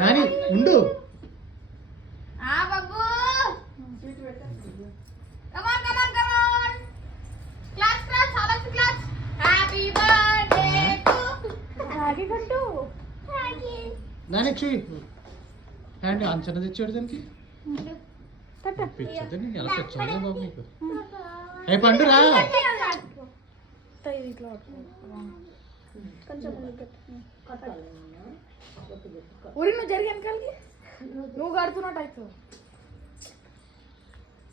నాని ఉండు. నాని చూయి హ్యాండ్ అంచనా తెచ్చాడు దానికి పిచ్చని ఎలా తెచ్చావు బాబు నీకు. అయి పండురా ఊరి నువ్వు జరిగి వెనకాలకి నువ్వు కడుతున్నట్టు అవుతావు.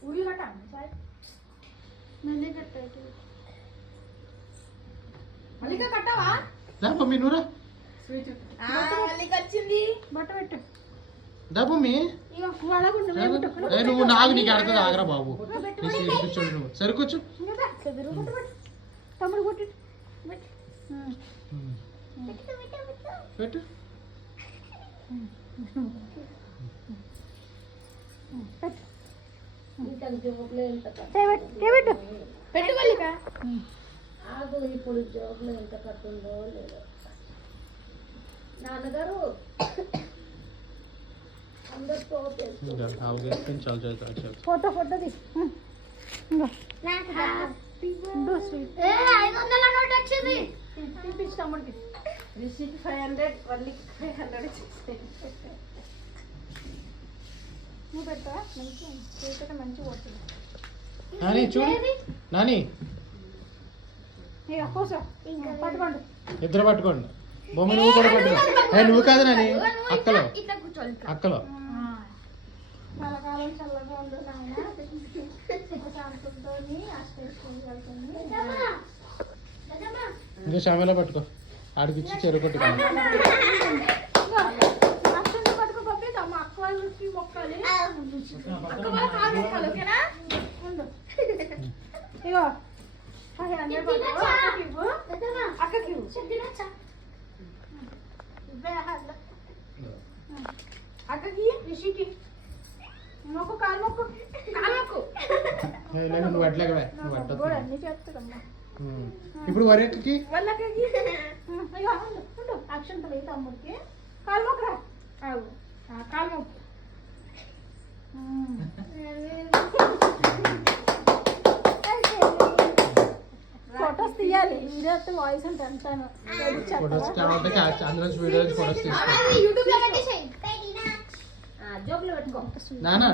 ఊరి కట్ట మల్లిక కట్టావా మమ్మీ నువ్వురా మల్లిక వచ్చింది బట్ట పెట్టు దా మమ్మీ. నువ్వు నాకు నీకు అడుగుతుంది ఆగరా బాబు. కూర్చోడు నువ్వు సరికొచ్చు తమ్ముడు కొట్టి పెట్టు. పెట్టు మల్లిక. ఇప్పుడు జోబులో ఎంత కట్టుందో లేదో నాన్నగారు ఫోటో ఫోటో తమ్ముడికి రిషికి 500 వల్లికి 500 నువ్వు పెట్టా మంచి మంచి పోతుంది. నాని చూడు నాని పట్టుకోండి ఇద్దరు పట్టుకోండి. బొమ్మ నువ్వు కూడా పట్టుకో. నువ్వు కాదు నాని అక్కలో అక్కలో. కలకాలం చల్లగా ఉండు నాయన శాంతంతో ఇంకా షామేలా పట్టుకో. ఆడికిచ్చి చెరువు పట్టుకో. పట్టుకో పంపి అమ్మ అక్క వాళ్ళకి మొక్కాలి. అక్క వాళ్ళ కాలు మొక్కాలి ఓకేనా. ఇగో అక్కకి అక్కకి రిషికి మొక్కు కాలు మొక్కు కాలు మొక్కు. నువ్వు అట్లాగే అన్ని చేస్తాడమ్మా. ఇప్పుడు వరేట్కి వాళ్ళకి అక్షంత లేదు తమ్ముడికి కాలు మొక్కరా కాలు మొక్కు. ఫొటోస్ తీయాలి వీడియో వస్తే వాయిస్ అంటే అంటాను. నానా